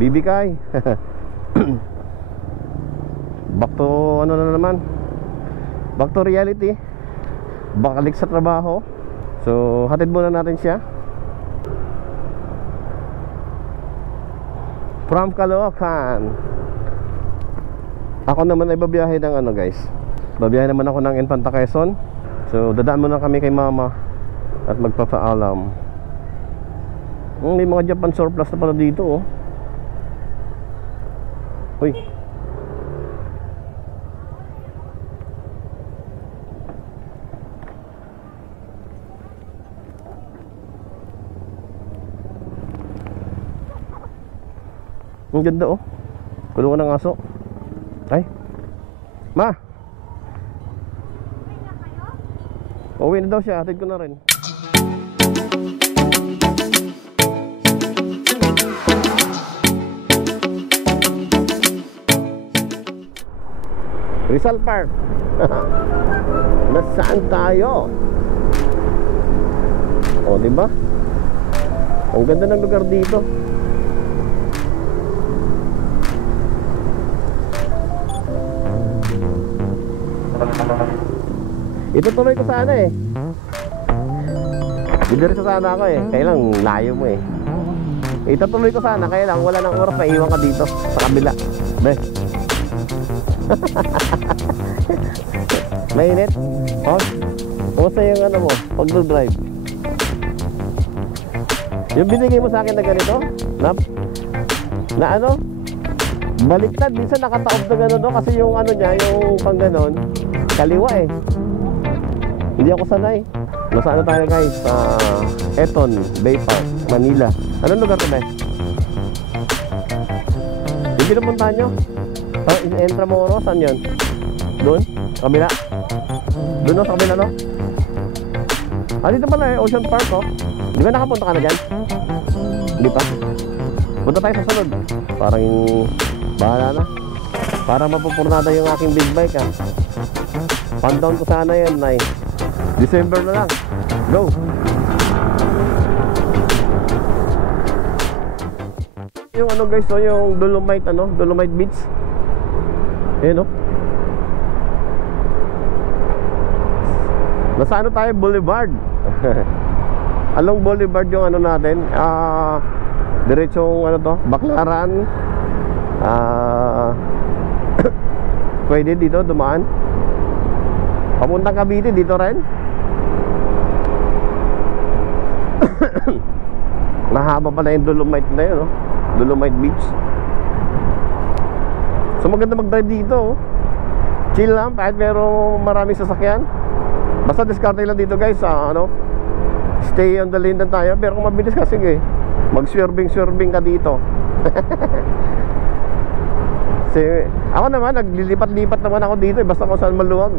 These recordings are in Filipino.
Bibikay. Back to ano na naman, back to reality. Bakalik sa trabaho. So hatid muna natin siya from Caloocan. Ako naman ay babiyahe ng ano guys, babiyahe naman ako ng Infanta Quezon. So dadaan muna kami kay mama at magpapaalam. May mga Japan surplus na pala dito oh. Uy, ang ganda oh. Kulungan ng aso. Ay, ma, uwi na daw siya, hatid ko na rin. Rizal Park. Nasaan tayo? O, diba? Ang ganda ng lugar dito. Itutuloy ko sana eh. Didiretso sana ako eh. Kaya lang layo mo eh. Itutuloy ko sana, kaya lang wala nang oras na iwan ka dito sa kabila. Be. Mainit? Oh, kumusta yung ano mo pag-drive? Yung binigay mo sa akin na ganito na ano, baliktad, minsan nakataob na gano'n no? Kasi yung ano niya, yung pang gano'n kaliwa eh. Hindi ako sanay. Nasaan na tayo guys? Eton Bay Park, Manila. Anong lugar ito ba? Yung pinupuntahan nyo? Intramuros, saan yun? Doon? Kabila? Doon no? Sa kabila no? Dito pala eh, Ocean Park oh. Di ba nakapunta ka na dyan? Hindi pa? Punta tayo sa sunod. Parang bahala na. Para mapupurnada yung aking big bike ah. Pan-down ko sana yan ay December na lang. Go! Yung ano guys, so yung Dolomite ano, Dolomite Beach. Ayan o. Nasa ano tayo? Boulevard. Along Boulevard yung ano natin. Diretsong ano to, Baclaran. Pwede dito dumaan. Papuntang Cavite dito rin. Mahaba pala yung Dolomite na yun no? Dolomite Beach. So maganda mag-drive dito oh. Chill lang kahit meron maraming sasakyan. Basta diskarte lang dito guys ano, stay on the lane lang tayo. Pero kung mabilis ka sige, mag-swerving ka dito. Kasi ako naman naglilipat-lipat naman ako dito eh, basta kung saan maluwag.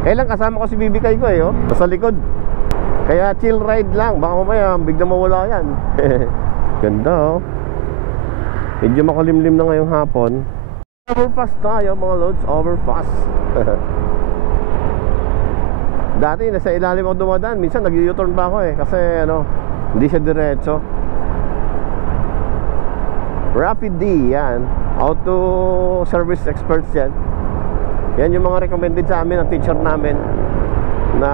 Kailan kasama ko si Bibikay ko eh oh, sa likod. Kaya chill ride lang, baka mamaya biglang mawala yan. Ganda oh. Medyo makulimlim na ngayong hapon. Overpass tayo mga loads, overpass. Dati nasa ilalim ako dumadaan, minsan nag-u-turn pa ako eh. Kasi ano, hindi siya diretso. Rapid D yan, auto service experts yan. Yan yung mga recommended sa amin ng teacher namin, na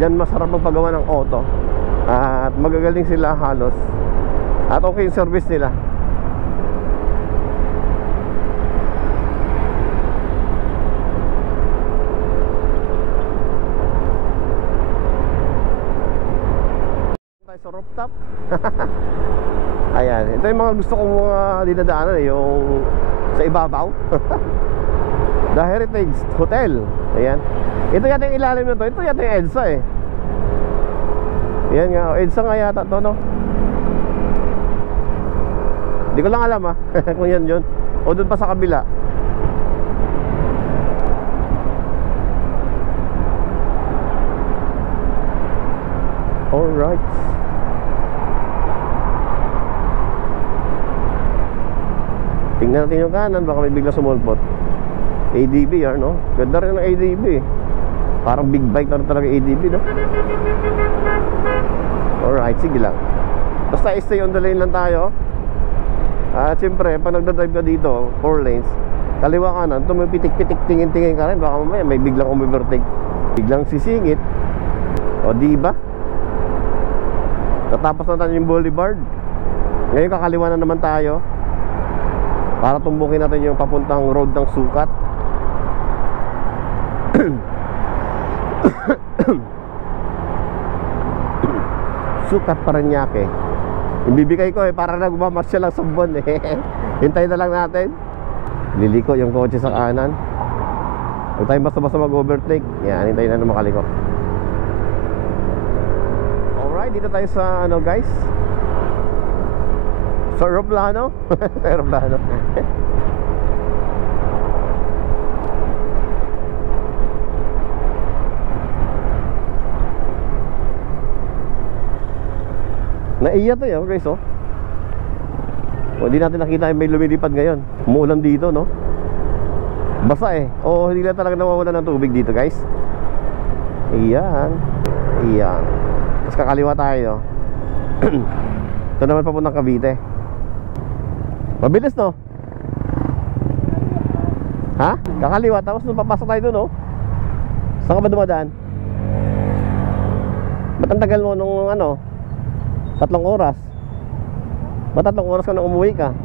dyan masarap magpagawa ng auto. At magagaling sila halos. At okay yung service nila. Tayo sa rooftop. Ayan, ito yung mga gusto kong mga dinadaanan eh, yung sa ibabaw. The Heritage Hotel. Ayan. Ito yata yung ilalim na to. Ito yata yung EDSA eh. Ayan nga, EDSA nga yata to no. Hindi ko lang alam ah kung yan yun o doon pa sa kabila. Alright. Tingnan natin yung kanan, baka may bigla sumulpot. ADB yan no. Ganda rin ng ADB. Parang big bike na rin talaga ADB no. Alright, sige lang. Basta stay on the lane lang tayo. At siyempre, pag nagdadrive ka dito, 4 lanes, kaliwa kanan, tumipitik-pitik, tingin-tingin ka rin. Baka mamaya may biglang umovertake, biglang sisingit. O diba? Natapos na tayo yung boulevard. Ngayon kakaliwa na naman tayo para tumbukin natin yung papuntang road ng Sukat. Sukat Parañaque. Ibibigay ko para nagmamasya lang sa buwan Hintay na lang natin. Liliko yung kotse sa kanan. Huwag tayo basta-basta mag-overtake. Yan, hintay na makaliko. Alright, dito tayo sa guys, sa aeroplano. Aeroplano. Naiya to guys hindi natin nakita yung may lumilipad ngayon. Umuulan dito basa hindi lang talaga nawawala ng tubig dito guys. Iyan. Tapos kakaliwa tayo. Ito naman papuntang Cavite. Mabilis ha? Kakaliwa tapos nung papasok tayo doon saan ka ba dumadaan? Ba't ang tagal mo nung 3 oras? Ba't 3 oras ka na umuwi ka?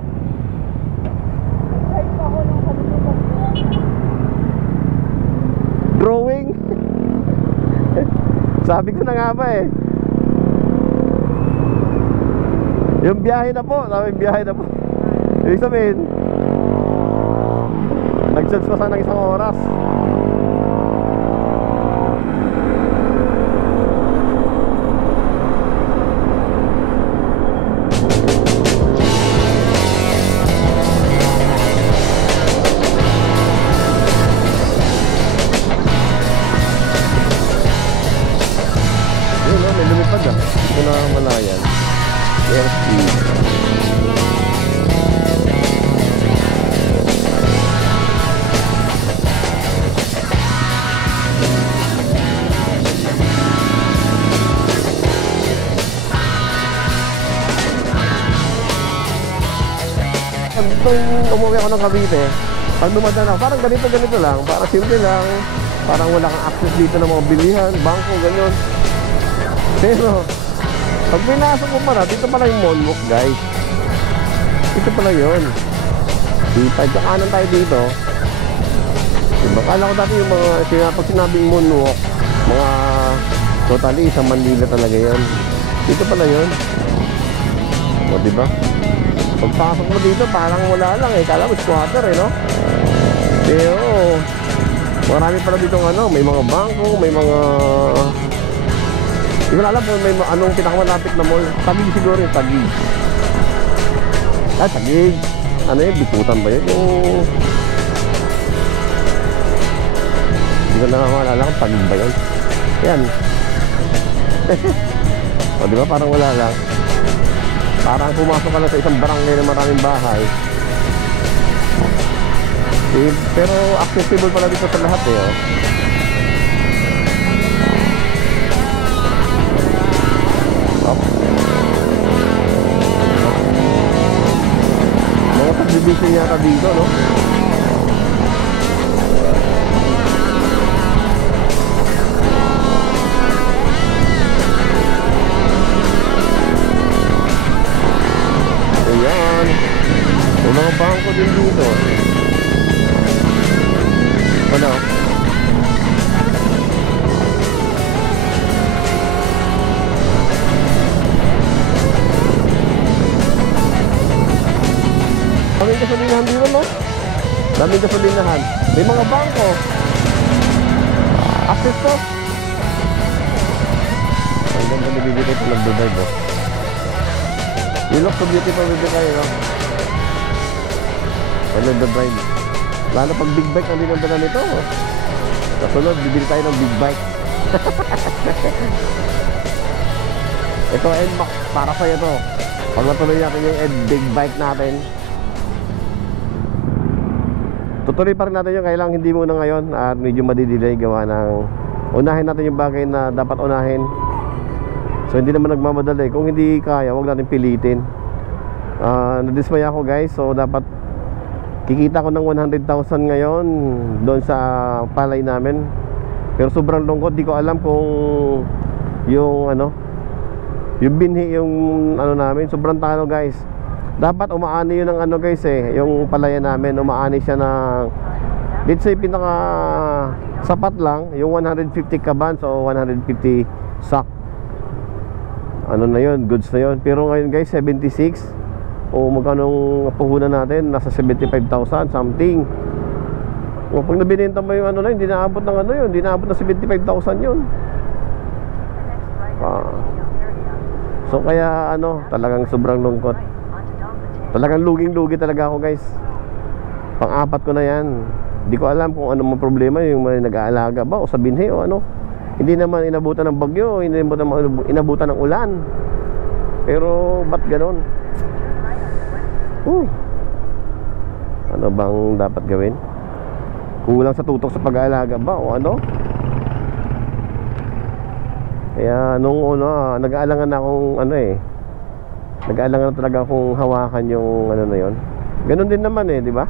Drawing? Sabi ko na nga ba yung biyahe na po. Sabi biyahe na po. Ibig sabihin nag-charge ko sana ng 1 oras. Ito na Malayan RC. Pag umuwi ako ng Cavite, pag dumadaan ako, parang ganito lang. Parang simple lang. Parang wala kang access dito ng mga bilihan, bangko, ganyan. Pero pag pinasok ko pala, dito pala yung moonwalk guys. Dito pala yun. Dito kanan tayo dito. Diba, kala ko dati yung mga pag sinabing moonwalk, mga totally sa Manila talaga yun. Dito pala yun. O diba, pagpasok mo dito parang wala lang kala mo squatter no. Pero marami pala dito may mga bangko, may mga hindi ko alam kung may anong pinakamalapit na mall. Taguig siguro yung Taguig. Taguig. Ano yun? Bikutan ba yun? Hindi ko na maalala kung Taguig ba yun. Yan. O diba parang wala lang. Parang pumasok ka lang sa isang barangay na maraming bahay. Pero accessible pala dito sa lahat mga subdivision yata dito ayan, may mga bangko din dito daming gasolinahan dito daming gasolinahan, may mga bangko, access to. Ang ganda nabibigay ito nagdodrive you look so beautiful with the car and nagdodrive. Lalo pag big bike ang dinadala nito. Kasunod, bibili tayo ng big bike. Ito NMAX, para sa'yo to. Pag matuloy natin yung big bike natin, tutuloy pa rin natin yung kailangan hindi muna ngayon at medyo madidelay gawa ng unahin natin yung bagay na dapat unahin. So hindi naman nagmamadali. Kung hindi kaya, huwag natin pilitin. Nadismaya ako guys. So dapat kikita ko ng 100,000 ngayon doon sa palay namin. Pero sobrang lungkot, di ko alam kung yung yung binhi yung namin, sobrang talo guys. Dapat umaani yun ng guys yung palaya namin, umaani siya ng, let's say pinaka sapat lang, yung 150 kaban, so 150 sack. Na yun, goods na yun. Pero ngayon guys, 76. O magkanong puhunan natin, nasa 75,000 something. O pag nabinenta mo yung na, hindi naabot ng yun, hindi naabot ng 75,000 yun. So kaya talagang sobrang lungkot. Talagang luging-lugi talaga ako guys. Pang-apat ko na yan. Hindi ko alam kung ano mang problema, yung may nag-aalaga ba o sa binhi o ano. Hindi naman inabutan ng bagyo, hindi naman inabutan ng ulan. Pero ba't ganon? Ano bang dapat gawin? Kulang sa tutok sa pag-aalaga ba o ano? Kaya nung nag-aalangan akong nag-aalangan talaga akong hawakan yung na yon. Ganon din naman di ba?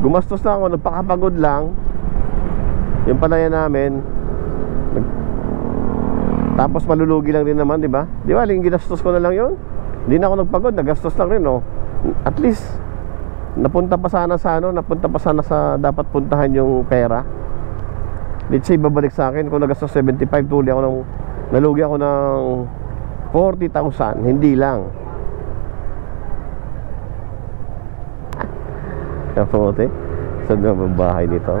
Gumastos na ako, nagpakapagod lang. Yung palaya namin, tapos malulugi lang din naman, di ba? Di ba, ginastos ko na lang yun. Hindi na ako nagpagod, nagastos lang rin At least napunta pa sana sa dapat puntahan yung pera. Let's say babalik sa akin kung nagastos 75, nalugi ako ng 40,000, hindi lang. Kapote, saan na ang bahay nito?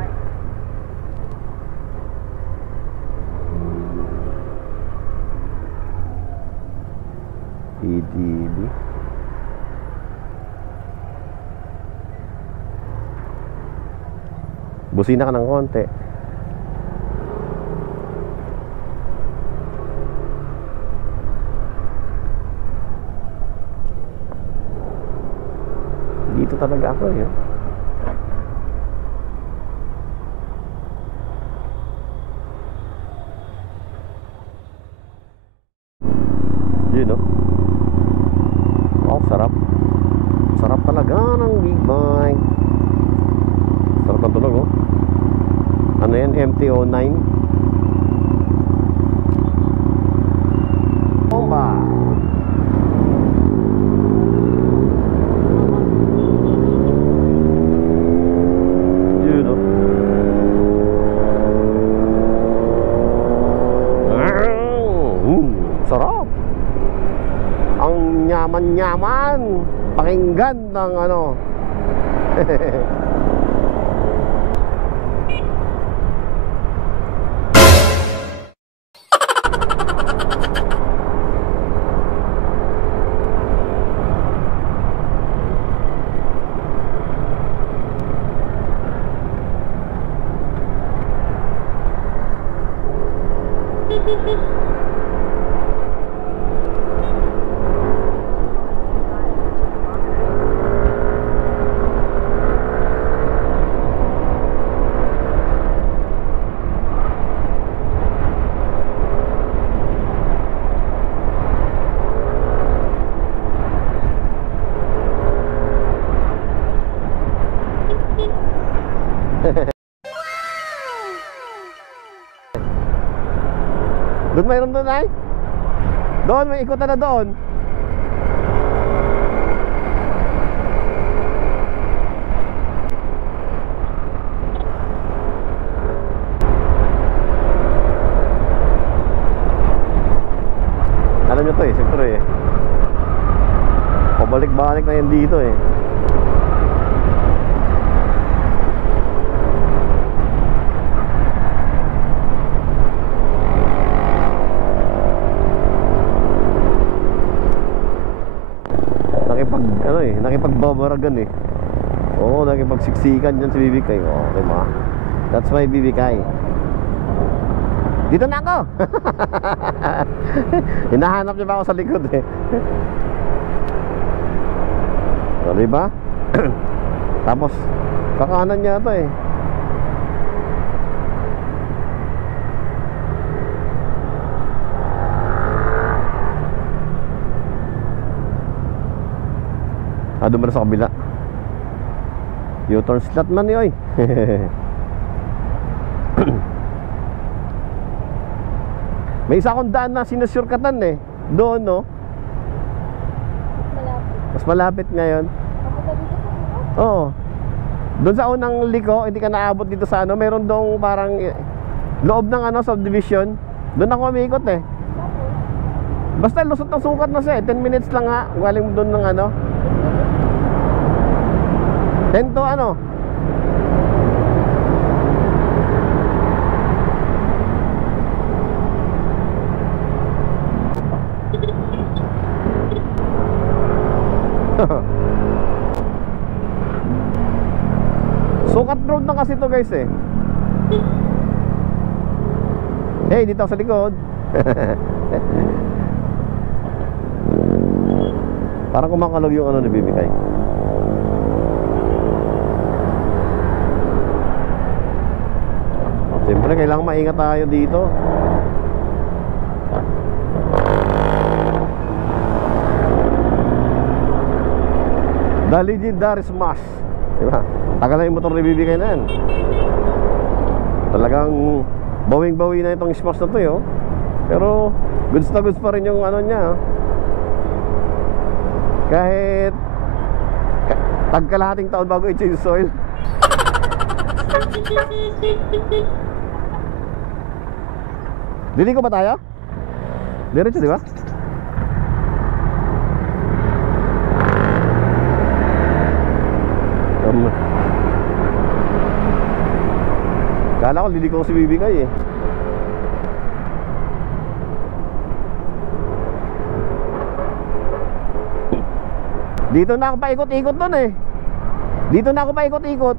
EDB. Busina ka ng konti. Dito talaga ako sarap. Sarap talaga ng big bike. Sarap ng tunog Ano yan? MT-09 bomba. Sarap. Ang yaman-yaman pakinggan ng Doon mayroon doon ay? Doon, may ikutan na doon. Alam nyo to siyempre pabalik-balik na yan dito nakipagbabaragan oo, nakipagsiksikan dyan si BBK. Okay ba? That's my BBK. Dito na ako. Hinahanap niya pa ako sa likod so, diba? Tapos kakanan niya ito Doon ba sa kabila? U-turn slot man eh, oy. May isa akong daan na sinusurkatan eh. Doon, no? Mas malapit ngayon. Oo. Doon sa unang liko, hindi ka naabot dito sa ano. Meron doong parang loob ng ano, subdivision. Doon ako umikot eh. Basta lusot ng sukat na siya eh. 10 minutes lang ha. Galing doon ng ano. 10 to ano. Sukat road na kasi to guys eh. Hey, dito sa likod. Parang kumakalog yung ano nabibigay. Siyempre kailangan maingat tayo dito. The legendary smash, diba? Tagal na yung motor na ibibigay na yan. Talagang bawing-bawi na itong smash na to yo. Pero goods na goods pa rin yung ano niya. Kahit tagkalahating taon bago i-change oil. Dili ko ba tayo? Diretso di ba? Kala ko hindi ko si bibigay eh. Dito na ako paikot-ikot doon eh. Dito na ako paikot-ikot.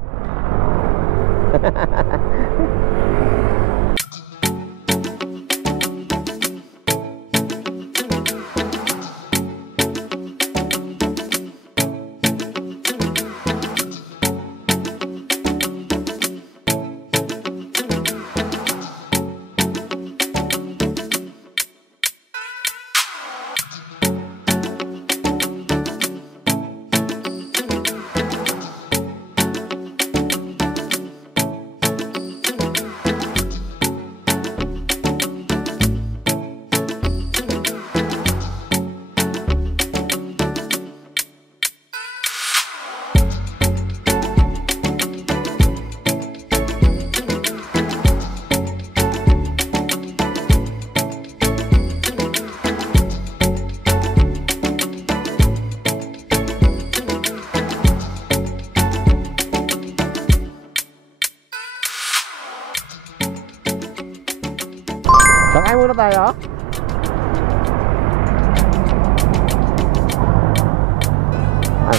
Sakay muna tayo.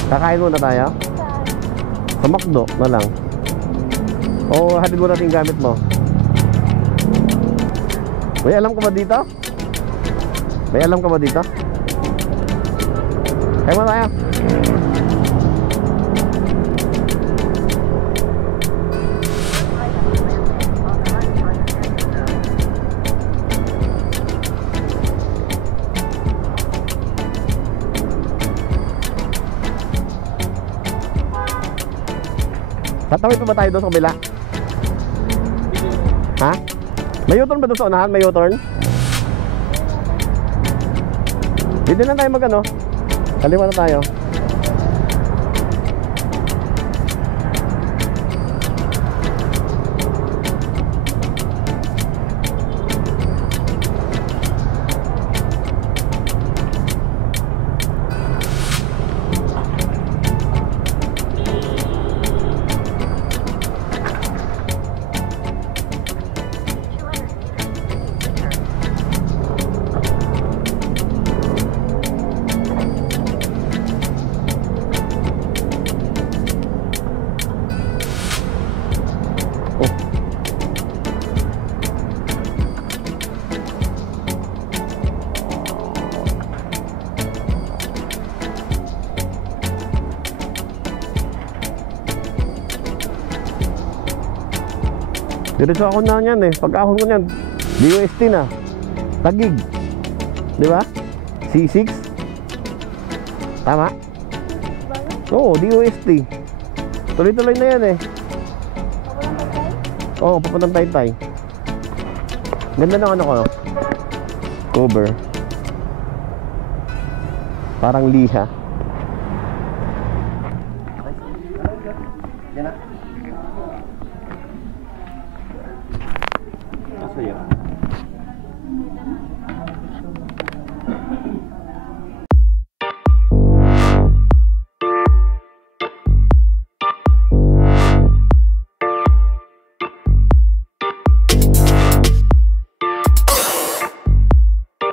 Kakain muna tayo. Sa McDo na lang. O hatid mo natin gamit mo. May alam ka ba dito? May alam ka ba dito? Kaya muna tayo. Tatawid pa ba tayo doon sa kabila? Ha? May U-turn ba doon sa unahan? May U-turn? Dito lang tayo mag ano. Kaliwa na tayo. Diretso ako na yan eh. Pagkahon ko yan, DOST na. Tagig. Di ba? C6. Tama? Oo, DOST. Tuloy-tuloy na yan eh. Oo, papuntang Taytay. Ganda ng ano ko, no? Cover. Parang liha. Yan na.